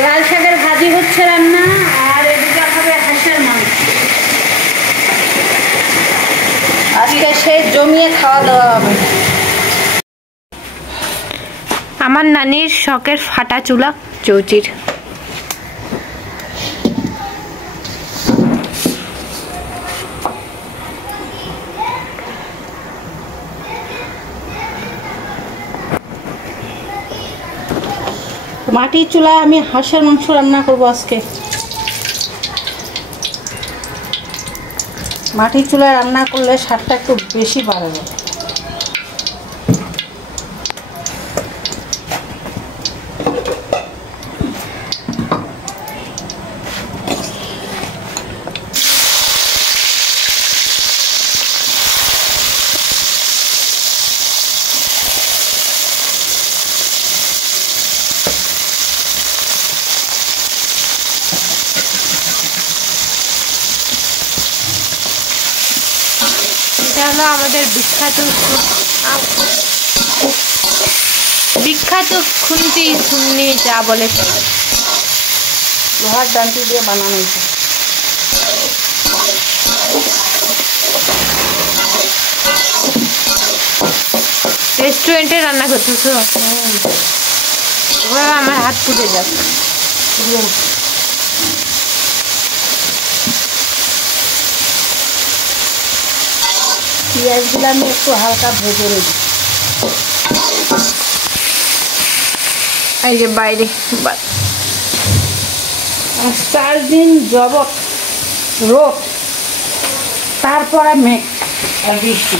লাল শাকের ভাজি হচ্ছে রান্না, আর এদিকে হবে হাঁসের মাংস। আজকে সে জমিয়ে খাওয়া দাওয়া হবে। আমার নানির শখের ফাটা চুলা চৌচির। মাটির চুলায় আমি হাঁসের মাংস রান্না করব আজকে। মাটির চুলায় রান্না করলে স্বাদটা একটু বেশি বাড়বে। এটা হলো আমাদের বিখ্যাত খুন্তি সুন্নি যা বলে লোহার ডান্টি দিয়ে বানানো হয়েছে। রেস্টুরেন্টে রান্না করতেছো? আমার হাত পুড়ে যাচ্ছে। পেঁয়াজগুলো আমি একটু হালকা ভেজে নেব। এই যে বাইরে 4 দিন জবত রোদ, তারপরে মেঘ আর বৃষ্টি।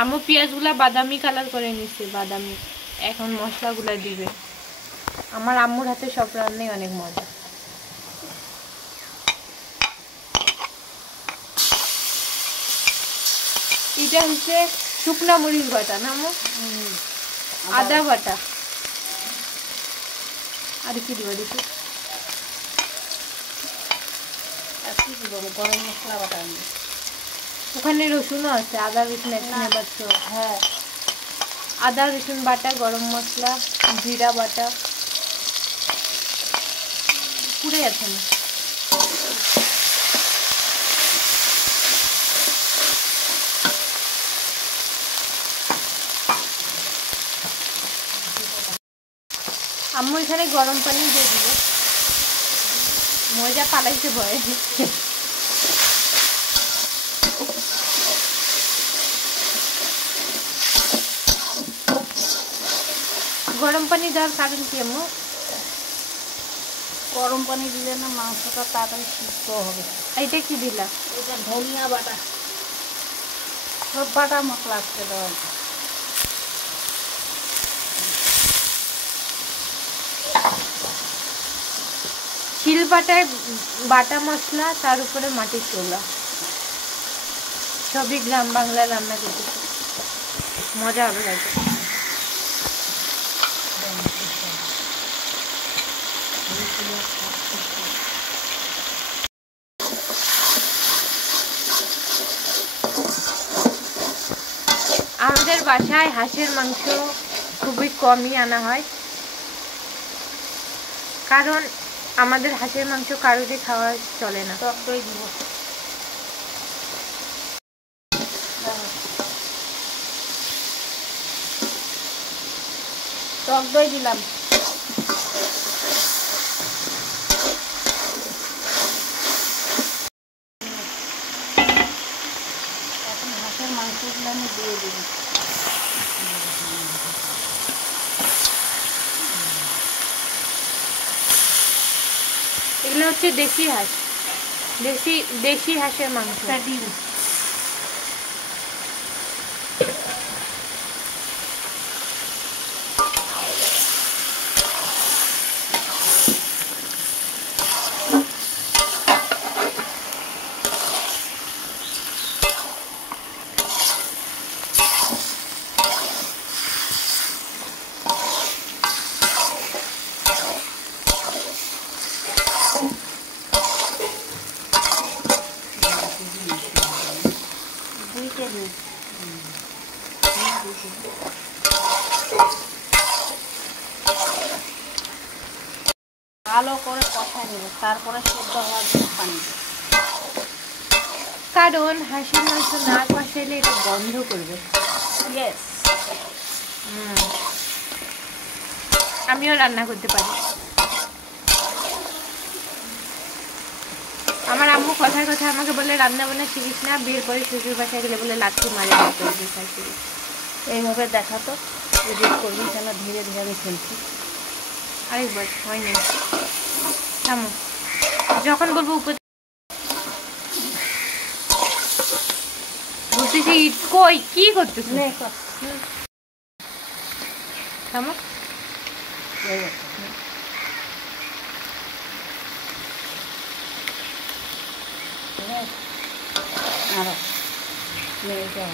আম্মু পেঁয়াজগুলা বাদামি কালার করে নিচ্ছে, বাদামি। এখন মশলাগুলা দিবে। আমার আম্মুর হাতে সব রান্নাই অনেক মজা। এটা হচ্ছে শুকনা মরিচ বাটা না আম্মু? আদা বাটা। আর কি দিব দেখি? গরম মশলা বাটা। ওখানে রসুনও আছে, আদা রসুন একখানে বাটছ? হ্যাঁ, আদা রসুন বাটা, গরম মশলা, জিরা বাটা। পুড়ে আছে না? আম্মু এখানে গরম পানি দিয়ে দিল। মজা পালাইতে ভয়। গরম পানি দেওয়ার কারণ কি আম্মু? গরম পানি দিলে না মাংসটা তাড়াতাড়ি সিদ্ধ হবে। এইটা কি দিলা? এটা ধনিয়া বাটা, সব বাটা মশলা আসতে দেওয়া। শিল বাটায় বাটা মশলা, তার উপরে মাটির চুলা, সবই গ্রাম বাংলায় রান্না করতেছে। মজা হবে হয়তো। আমাদের বাসায় হাঁসের মাংস খুবই কমই আনা হয়, কারণ আমাদের হাঁসের মাংস কারোরই খাওয়া চলে না। টক দই দিব। টক দই দিলাম। এখন হাঁসের মাংসগুলো আমি দিয়ে দিব। এগুলো হচ্ছে দেশি হাঁস, দেশি হাঁসের মাংস। ডিম ভালো করে কষাই নেব, তারপরে সেদ্ধ হওয়ার জন্য পানি দেব। কারণ হাঁসের মাংস না কষাইলে এটা গন্ধ করবে। ইয়েস, আমিও রান্না করতে পারি। আমার আম্মু কথার কথা আমাকে বলে রান্না বান্না শিখিস না, বিয়ের পরে শ্বশুর বাসায় গেলে বলে লাঠি মারে করবি শাশুড়ি। এইভাবে দেখাতো, এডিট করবি কেন, ধীরে ধীরে আমি খেলছি। আরেকবার হয়নি, থামো। যখন বলবো উপর বলতেছি কই কি করতেছি, থামো। আরো মেয়েটা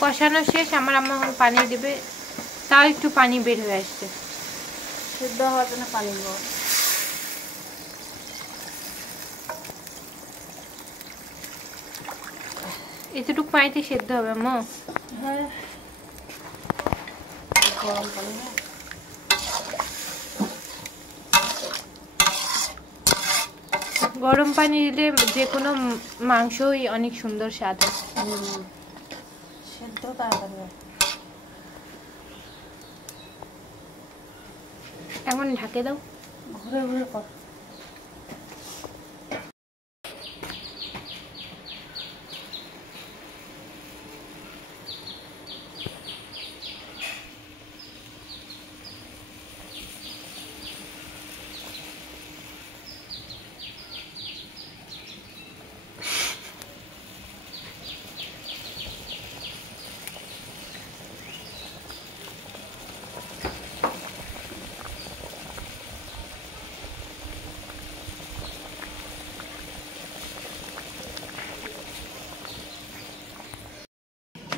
কষানো শেষ। আমার আম্মা এখন পানি দেবে, তাও একটু পানি বের হয়ে আসছে। সেদ্ধ হওয়ার জন্য পানি দেবো। এতটুকু পানিতে সেদ্ধ হবে আম্মু? হ্যাঁ, গরম পানি। গরম পানি দিলে যে কোনো মাংসই অনেক সুন্দর স্বাদ হয়। সেদ্ধ তাড়াতাড়ি হয়। এখন ঢাকে দাও, ঘুরে ঘুরে কর।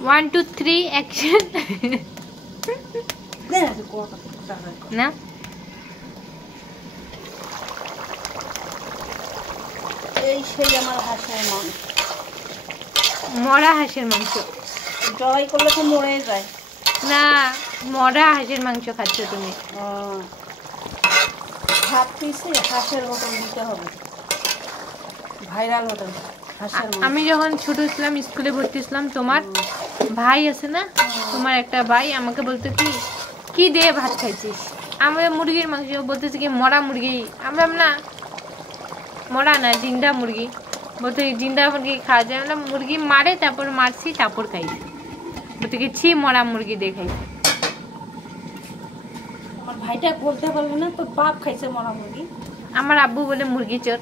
One two three action. না এই সেই আমার হাঁসের মাংস, মরা হাঁসের মাংস। জবাই করলে তো মরে যায়। না, মরা হাঁসের মাংস খাচ্ছ তুমি। হাফ পিসে হাঁসের হোটেল দিতে হবে, ভাইরাল হোটেল হাঁসের মাংস। আমি যখন ছোট ছিলাম, স্কুলে ভর্তি ছিলাম, তোমার ভাই আছে না, তোমার একটা ভাই আমাকে বলতো কি দিয়ে ভাত খাইছিস, আমরা মুরগির মাংস, বলতেছি কি মরা মুরগি। আমরা না, মরা না, জিন্দা মুরগি। বলতে জিন্দা মুরগি খাওয়া যায়, আমরা মুরগি মারে তারপর মারছি তারপর খাইছি। বলতে কি ছি মরা মুরগি দিয়ে খাইছি। আমার ভাইটা বলতে পারবে না তো বাপ খাইছে মরা মুরগি। আমার আব্বু বলে মুরগি চোর।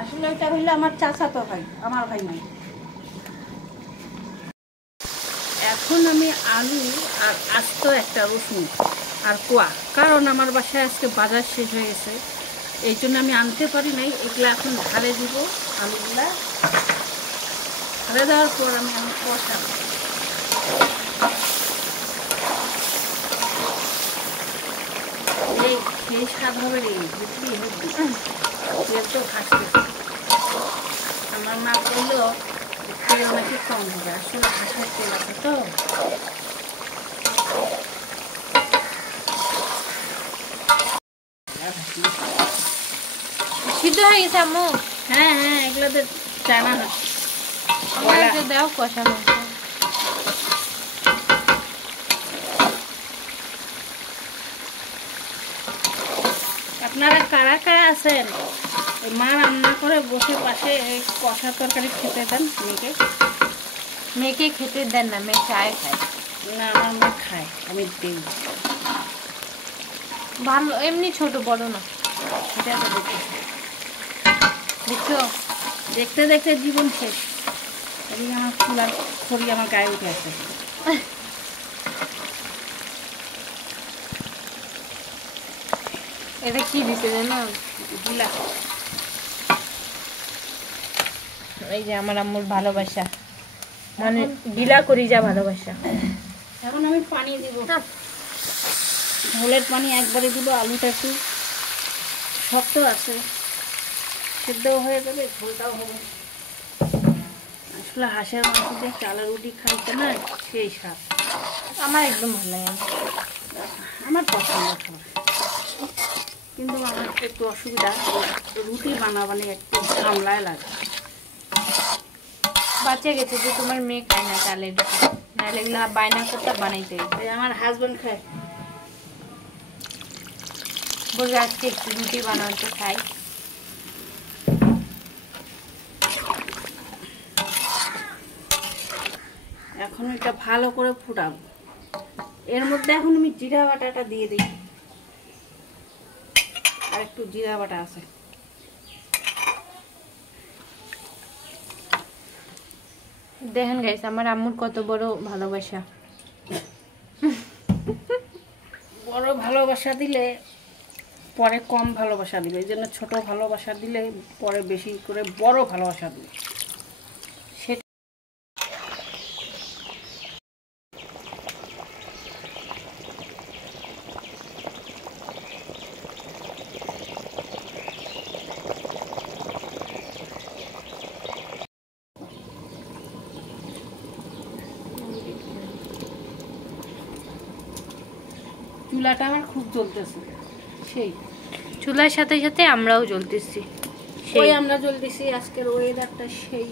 আসলে এটা হইলে আমার চাচা তো ভাই, আমার ভাই নাই। এখন আমি আলু আর আস্ত একটা রসুন আর কোয়া, কারণ আমার বাসায় আজকে বাজার শেষ হয়ে গেছে, এই জন্য আমি আনতে পারি নাই। এগুলা এখন ঢালে দিব, আলুগুলা ঢালে দেওয়ার পর আমি কষাবো। এই সেই স্বাদ হবে রে, বুঝলি হবে তেল তো হাসতে। আমার মা বললো তেল নাকি কম হবে, আসলে হাঁসের তেল আছে তো। সিদ্ধ হয়ে গেছে আম্মু? হ্যাঁ হ্যাঁ, এগুলোতে চানা হাঁস। আমাকে দাও কষা মাংস। আপনারা কারা কারা আছেন মা রান্না করে বসে পাশে কষা তরকারি খেতে দেন মেয়েকে? মেয়েকে খেতে দেন না, মেয়ে চায় খায় না, আমার মা খায়, আমি দিই। ভালো, এমনি ছোট বড় না। সেটা তো দেখছো, দেখতে দেখতে জীবন শেষ। এদিকে আমার ফুলার খড়ি আমার গায়ে উঠে আসে। এটা কি দিছে জানো? গিলা। এই যে আমার আম্মুর ভালোবাসা, মানে গিলা করি যা ভালোবাসা। এখন আমি পানি দিব, ঝোলের পানি একবারে দিব। আলুটা একটু শক্ত আছে, সেদ্ধও হয়ে যাবে, ঝোলটাও হবে। আসলে হাঁসের মাংস দিয়ে চালের রুটি খাইতে না সেই স্বাদ। আমার একদম ভালো লাগে, আমার পছন্দ খাবার, কিন্তু আমার একটু অসুবিধা, রুটি বানাবানি একটু ঝামলায় লাগে। বাচ্চা গেছে যে তোমার মেয়ে খায় না চালের রুটি, নাহলে এগুলো বায়না করতে বানাইতে। আমার হাজবেন্ড খায়, বলে আজকে একটু রুটি বানাতে খাই। এখন এটা ভালো করে ফুটাবো। এর মধ্যে এখন আমি জিরা বাটাটা দিয়ে দিই, আর একটু জিরা বাটা আছে। দেখেন গাইস আমার আম্মুর কত বড় ভালোবাসা। বড় ভালোবাসা দিলে পরে কম ভালোবাসা দিবে, এই জন্য ছোট ভালোবাসা দিলে পরে বেশি করে বড় ভালোবাসা দিবে। সেটা চুলাটা আমার খুব জ্বলতেছে, সেই চুলার সাথে সাথে আমরাও জ্বলতেছি। ওই আমরা জ্বলতেছি। আজকের ওয়েদারটা সেই।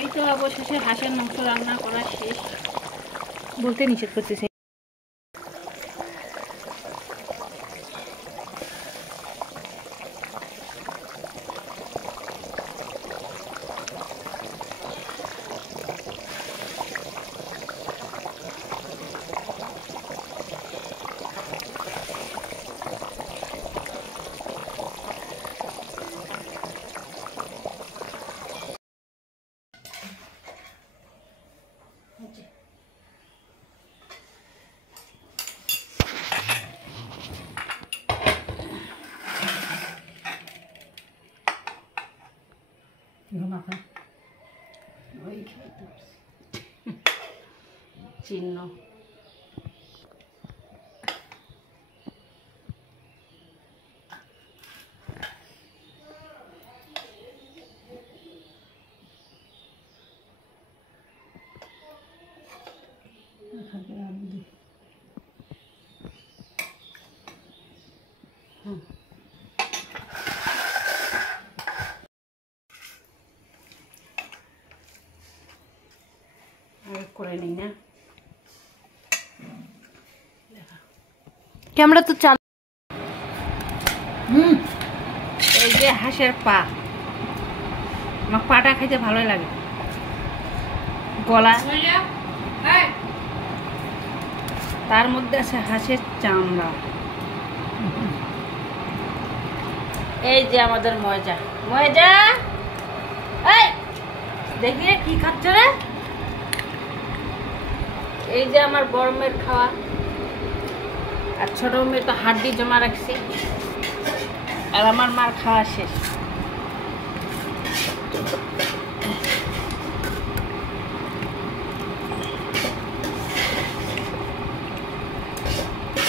এই তো অবশেষে হাঁসের মাংস রান্না করা শেষ। বলতে নিষেধ করতেছি। চিহ্ন করে নিই না। ক্যামেরা তো চালু। এই যে হাঁসের পা, আমার পাটা খাইতে ভালোই লাগে। গলা, তার মধ্যে আছে হাঁসের চামড়া। এই যে আমাদের ময়জা, ময়জা এই দেখি কি খাচ্ছ রে। এই যে আমার বড় মেয়ের খাওয়া, আর ছোট মেয়ে তো হাড্ডি জমা রাখছি, আর আমার মার খাওয়া শেষ।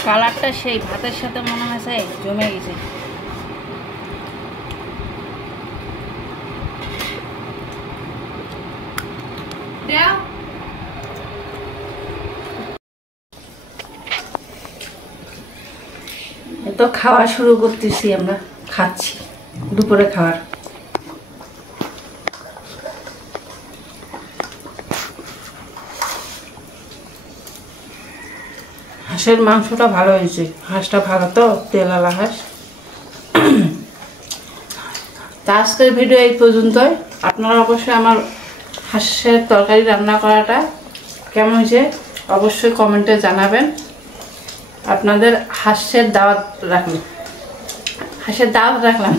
কালারটা সেই ভাতের সাথে মনে হয়েছে জমে গেছে। তো খাওয়া শুরু করতেছি, আমরা খাচ্ছি দুপুরে খাবার। হাঁসের মাংসটা ভালো হয়েছে, হাঁসটা ভালো তো, তেলালা হাঁস। তা আজকের ভিডিও এই পর্যন্তই। আপনারা অবশ্যই আমার হাঁসের তরকারি রান্না করাটা কেমন হয়েছে অবশ্যই কমেন্টে জানাবেন। আপনাদের হাঁসের দাওয়াত রাখলাম।